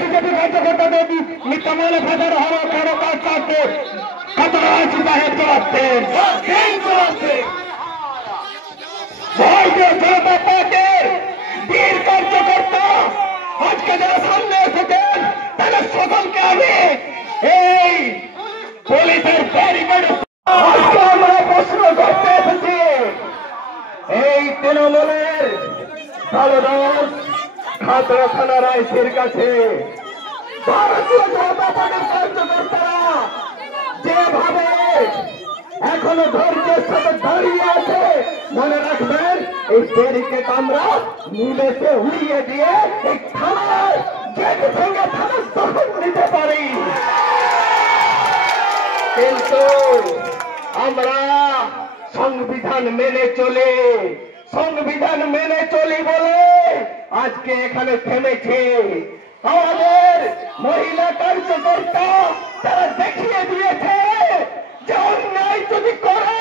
BJP কার্যকর্তাদের মিথ্যামূলক হাজার হওয়া কারো কাজ চাচ্ছে খতরা সিপাহের জবাব দেন। ভারতীয় জনতা পার্টির বীর কার্যকর্তা আজকে যারা সামনে এসেছেন তাদের সকলকে আমি এই পুলিশের ব্যারিকেড আজকে আমরা প্রশ্ন করতে এসেছি এই তৃণমূলের দলদাস খাতড়া থানার আইসির কাছে ভারতীয় জনতা পার্টির কার্যকর্তারা যেভাবে এখনো ধৈর্যের সাথে দাঁড়িয়ে আছে মনে রাখবেন এই ব্যারিকেড আমরা নিমেষে উড়িয়ে দিয়ে এই থানার গেট ভেঙে থানার দখল নিতে পারি, কিন্তু আমরা সংবিধান মেনে চলি বলে আজকে এখানে থেমেছে। আমাদের মহিলা কার্যকর্তা তারা দেখিয়ে দিয়েছে যে অন্যায় যদি করে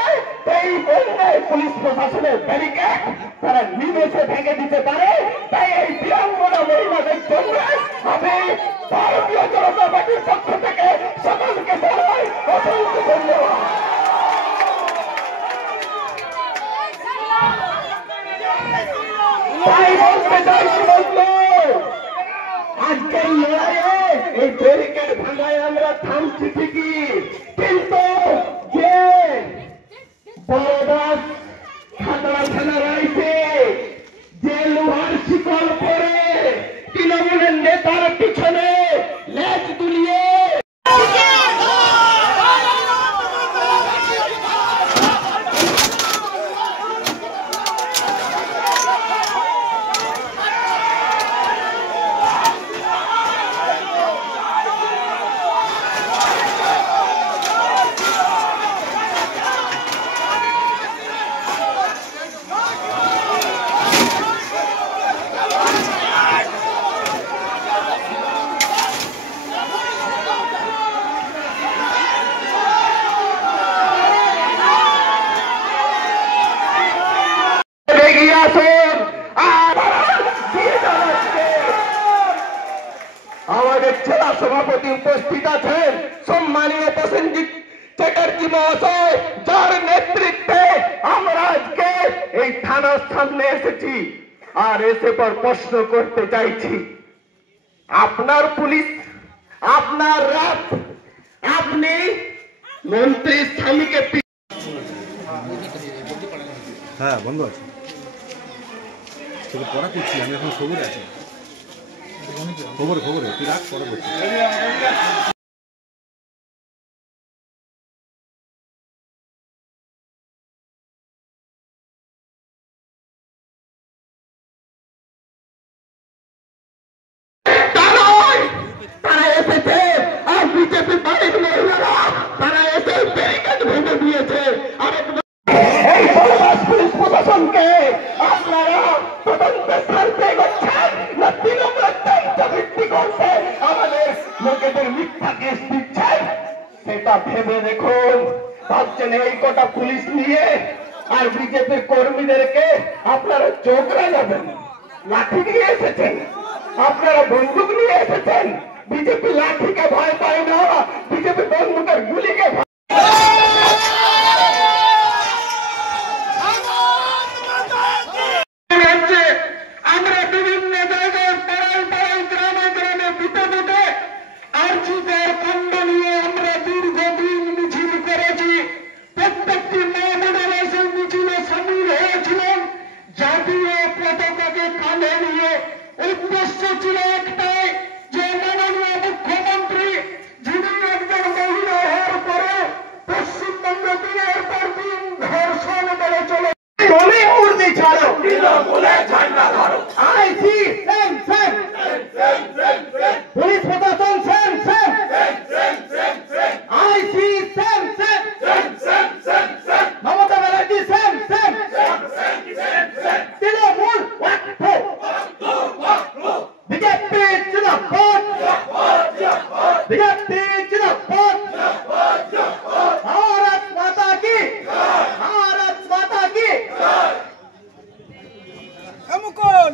এই অন্যায় পুলিশ প্রশাসনের ব্যারিকেড তারা নিমেষে ভেঙে দিতে পারে। তাই এই বীরাঙ্গনা মহিলাদের জন্য আমি ভারতীয় জনতা পার্টির পক্ষ থেকে সকলকে জানাই অসংখ্য ধন্যবাদ। তাই বলতে চাইছি বন্ধু, আজকের লড়াইয়ে এই ব্যারিকেড ভাঙায় আমরা থামছি ঠিকই, কিন্তু যে বড়দাস খাতড়া থানার আইসে যে লোহার শিকল পরে তৃণমূলের নেতার পিছনে লেজ দুলিয়ে আমাদের জেলা সভাপতি উপস্থিত আছেন সম্মানীয় প্রসেনজিৎ চ্যাটার্জি মহাশয়, যার নেতৃত্বে আমরা আজকে এই থানার সামনে এসেছি আর এসে পর প্রশ্ন করতে চাইছি, আপনার পুলিশ, আপনার রাত, আপনি মন্ত্রীর স্বামীকে হ্যাঁ বন্ধ আছে তোকে পড়া করছি আমি এখন খবরে আছি খবরে তুই রাখ পরে করছি। তারা এসেছে আর বিজেপি বাড়ির মহিলারা তারা এসে ব্যারিকেড ভেঙে দিয়েছে। এই বড়দাস পুলিশ প্রশাসনকে আপনারা তদন্তের স্বার্থে করছেন না তৃণমূলের দায়িত্ব ভিত্তি করছে আমাদের লোকেদের মিথ্যা কেস দিচ্ছেন, সেটা ভেবে দেখুন। ভাবছেন এই কটা পুলিশ নিয়ে আর বিজেপির কর্মীদেরকে আপনারা চোখ রাখাবেন? লাঠি নিয়ে এসেছেন, আপনারা বন্দুক নিয়ে এসেছেন। বিজেপি লাঠিকে ভয় পায় না, বিজেপি বন্দুকের গুলিকে ভয়। আমরা বিভিন্ন জায়গায় পাড়ায় গ্রামে বুটে আর্জিদের কাণ্ড নিয়ে আমরা দীর্ঘদিন মিছিল করেছি। প্রত্যেকটি মহিলারা সেই মিছিলে সামিল হয়েছিলেন। জাতীয় পতাকাকে কাঁধে নিয়ে উদ্দেশ্য ছিল একটাই, যে মাননীয় মুখ্যমন্ত্রী যিনি একজন মহিলা হওয়ার পরে পশ্চিমবঙ্গে দিনের পর দিন ধর্ষণ করে চলে মুর্দি ছাড়ো ঝান্ডা ধরো আইসি সেম পুলিশ প্রশাসন shame IC shame Mamata Banerjee shame Trinamool BJP জিন্দাবাদ বিজেপি জিন্দাবাদ भारत माता की मुकुल